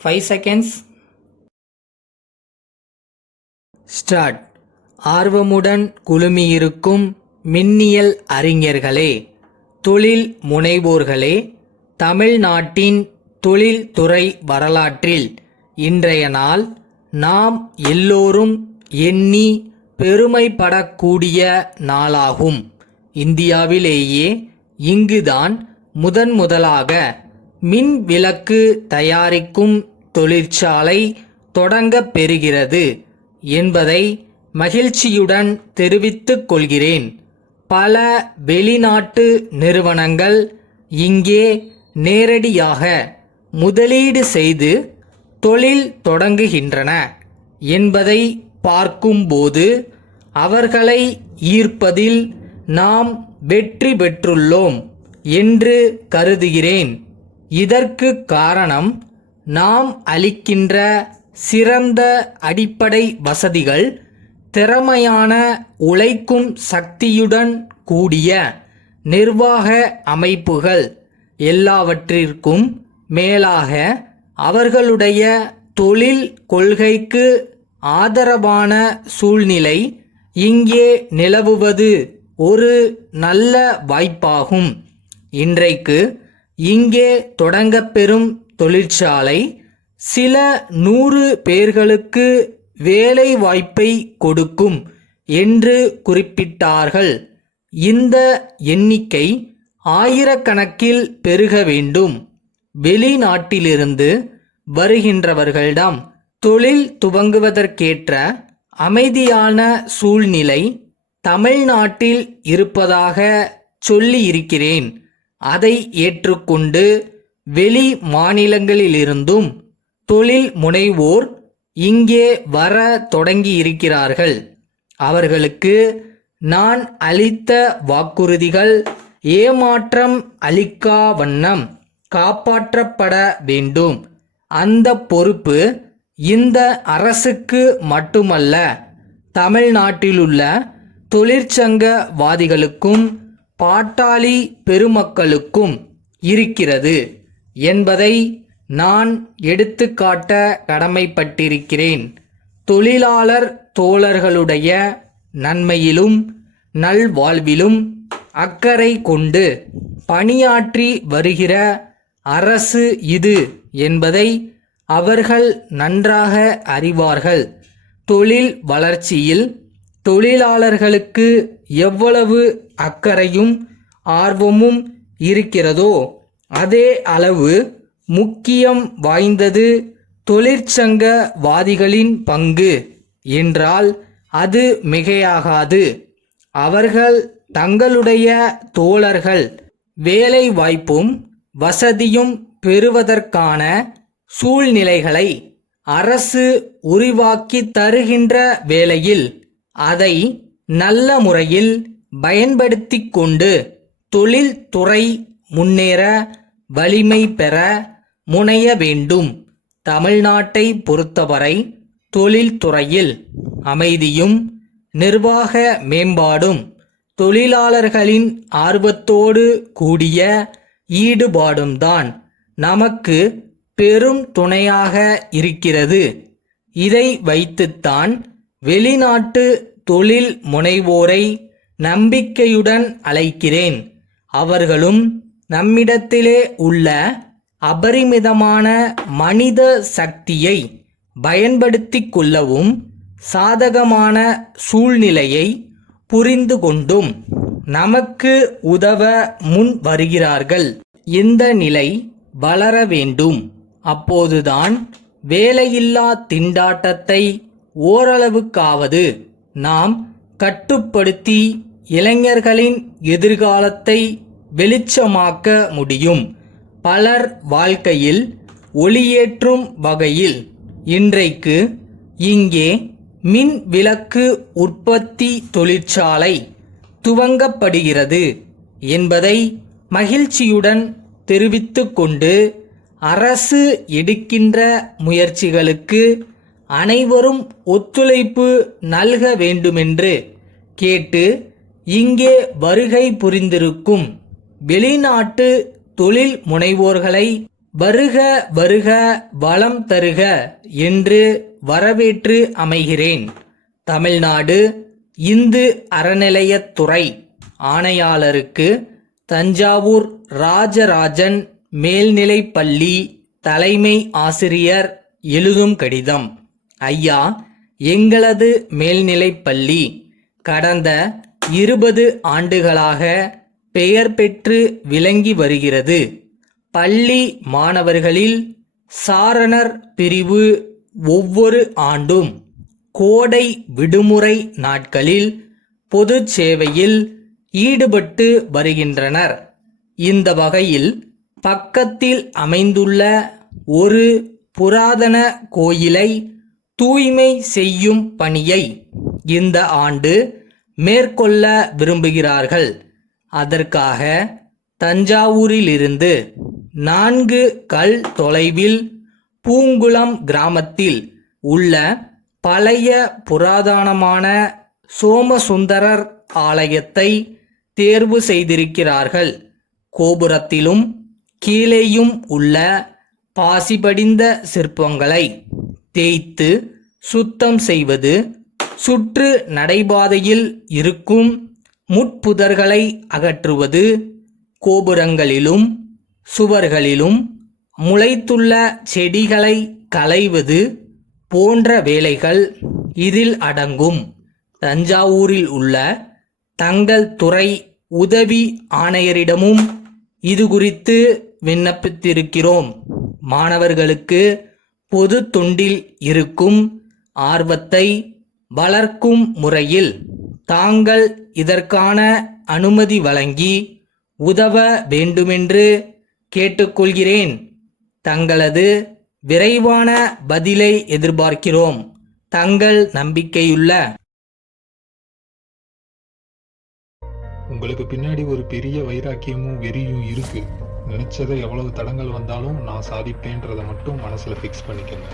5 seconds. Start. ஆர்வமுடன் குழுமியிருக்கும் மின்னியல் அறிஞர்களே, தொழில் முனைவோர்களே, தமிழ்நாட்டின் தொழில்துறை வரலாற்றில் இன்றைய நாள் நாம் எல்லோரும் எண்ணி பெருமைப்படக்கூடிய நாளாகும். இந்தியாவிலேயே இங்குதான் முதலாக மின் விளக்கு தயாரிக்கும் தொழிற்சாலை தொடங்கப் பெறுகிறது என்பதை மகிழ்ச்சியுடன் தெரிவித்துக் கொள்கிறேன். பல வெளிநாட்டு நிறுவனங்கள் இங்கே நேரடியாக முதலீடு செய்து தொழில் தொடங்குகின்றன என்பதை பார்க்கும்போது அவர்களை ஈர்ப்பதில் நாம் வெற்றி பெற்றுள்ளோம் என்று கருதுகிறேன். இதற்கு காரணம் நாம் அளிக்கின்ற சிறந்த அடிப்படை வசதிகள், திறமையான உழைக்கும் சக்தியுடன் கூடிய நிர்வாக அமைப்புகள், எல்லாவற்றிற்கும் மேலாக அவர்களுடைய தொழில் கொள்கைக்கு ஆதரவான சூழ்நிலை இங்கே நிலவுவது ஒரு நல்ல வாய்ப்பாகும். இன்றைக்கு இங்கே தொடங்கப்பெறும் தொழிற்சாலை சில 100 பேர்களுக்கு வேலை வாய்ப்பை கொடுக்கும் என்று குறிப்பிட்டார்கள். இந்த எண்ணிக்கை ஆயிரக்கணக்கில் பெருக வேண்டும். வெளிநாட்டிலிருந்து வருகின்றவர்களிடம் தொழில் துவங்குவதற்கேற்ற அமைதியான சூழ்நிலை தமிழ்நாட்டில் இருப்பதாக சொல்லியிருக்கிறேன். அதை ஏற்றுக்கொண்டு வெளி மாநிலங்களிலிருந்தும் தொழில் முனைவோர் இங்கே வர தொடங்கியிருக்கிறார்கள். அவர்களுக்கு நான் அளித்த வாக்குறுதிகள் ஏமாற்றம் அளிக்கா வண்ணம் காப்பாற்றப்பட வேண்டும். அந்த பொறுப்பு இந்த அரசுக்கு மட்டுமல்ல, தமிழ்நாட்டிலுள்ள தொழிற்சங்கவாதிகளுக்கும் பாட்டாளி பெருமக்களுக்கும் இருக்கிறது என்பதை நான் எடுத்துக்காட்ட கடமைப்பட்டிருக்கிறேன். தொழிலாளர் தோழர்களுடைய நன்மையிலும் நல்வாழ்விலும் அக்கறை கொண்டு பணியாற்றி வருகிற அரசு இது என்பதை அவர்கள் நன்றாக அறிவார்கள். தொழில் வளர்ச்சியில் தொழிலாளர்களுக்கு எவ்வளவு அக்கறையும் ஆர்வமும் இருக்கிறதோ அதே அளவு முக்கியம் வாய்ந்தது தொழிற்சங்கவாதிகளின் பங்கு என்றால் அது மிகையாகாது. அவர்கள் தங்களுடைய தோழர்கள் வேலை வாய்ப்பும் வசதியும் பெறுவதற்கான சூழ்நிலைகளை அரசு உருவாக்கி தருகின்ற வேளையில் அதை நல்ல முறையில் பயன்படுத்தி கொண்டு தொழில்துறை முன்னேற வலிமை பெற முனைய வேண்டும். தமிழ்நாட்டை பொறுத்தவரை தொழில்துறையில் அமைதியும் நிர்வாக மேம்பாடும் தொழிலாளர்களின் ஆர்வத்தோடு கூடிய ஈடுபாடும் தான் நமக்கு பெரும் துணையாக இருக்கிறது. இதை வைத்துத்தான் வெளிநாட்டு தொழில் முனைவோரை நம்பிக்கையுடன் அழைக்கிறேன். அவர்களும் நம்மிடத்திலே உள்ள அபரிமிதமான மனித சக்தியை பயன்படுத்தி கொள்ளவும் சாதகமான சூழ்நிலையை புரிந்து கொண்டும் நமக்கு உதவ முன் வருகிறார்கள். இந்த நிலை வளர வேண்டும். அப்போதுதான் வேலையில்லா திண்டாட்டத்தை ஓரளவுக்காவது நாம் கட்டுப்படுத்தி இளைஞர்களின் எதிர்காலத்தை வெளிச்சமாக்க முடியும். பலர் வாழ்க்கையில் ஒளியேற்றும் வகையில் இன்றைக்கு இங்கே மின் விளக்கு உற்பத்தி தொழிற்சாலை துவங்கப்படுகிறது என்பதை மகிழ்ச்சியுடன் தெரிவித்துக் கொண்டு அரசு எடுக்கின்ற முயற்சிகளுக்கு அனைவரும் ஒத்துழைப்பு நல்க வேண்டுமென்று கேட்டு இங்கே வருகை புரிந்திருக்கும் வெளிநாட்டு தொழில் முனைவோர்களை வருக வருக வளம் தருக என்று வரவேற்று அமைகிறேன். தமிழ்நாடு இந்து அறநிலையத்துறை ஆணையாளருக்கு தஞ்சாவூர் ராஜராஜன் மேல்நிலைப்பள்ளி தலைமை ஆசிரியர் எழுதும் கடிதம். ஐயா, எங்களது மேல்நிலைப்பள்ளி கடந்த 20 ஆண்டுகளாக பெயர் பெற்று விளங்கி வருகிறது. பள்ளி மாணவர்களில் சாரணர் பிரிவு ஒவ்வொரு ஆண்டும் கோடை விடுமுறை நாட்களில் பொது சேவையில் ஈடுபட்டு வருகின்றனர். இந்த வகையில் பக்கத்தில் அமைந்துள்ள ஒரு புராதன கோயிலை தூய்மை செய்யும் பணியை இந்த ஆண்டு மேற்கொள்ள விரும்புகிறார்கள். அதற்காக தஞ்சாவூரிலிருந்து 4 கல் தொலைவில் பூங்குளம் கிராமத்தில் உள்ள பழைய புராதனமான சோமசுந்தரர் ஆலயத்தை தேர்வு செய்திருக்கிறார்கள். கோபுரத்திலும் கீழேயும் உள்ள பாசிபடிந்த சிற்பங்களை தேய்த்து சுத்தம் செய்வது, சுற்று நடைபாதையில் இருக்கும் முட்புதர்களை அகற்றுவது, கோபுரங்களிலும் சுவர்களிலும் முளைத்துள்ள செடிகளை களைவது போன்ற வேலைகள் இதில் அடங்கும். தஞ்சாவூரில் உள்ள தங்கள் துறை உதவி ஆணையரிடமும் இது குறித்து விண்ணப்பித்திருக்கிறோம். மாணவர்களுக்கு பொது தொண்டில் இருக்கும் ஆர்வத்தை வளர்க்கும் முறையில் தாங்கள் இதற்கான அனுமதி வழங்கி உதவ வேண்டுமென்று கேட்டுக்கொள்கிறேன். தங்களது விரைவான பதிலை எதிர்பார்க்கிறோம். தங்கள் நம்பிக்கையுள்ள. உங்களுக்கு பின்னாடி ஒரு பெரிய வைராக்கியமும் வெறியும் இருக்கு. நினைச்சதை எவ்வளவு தடங்கள் வந்தாலும் நான் சாதிப்பேன்றதை மட்டும் மனசுல ஃபிக்ஸ் பண்ணிக்கங்க.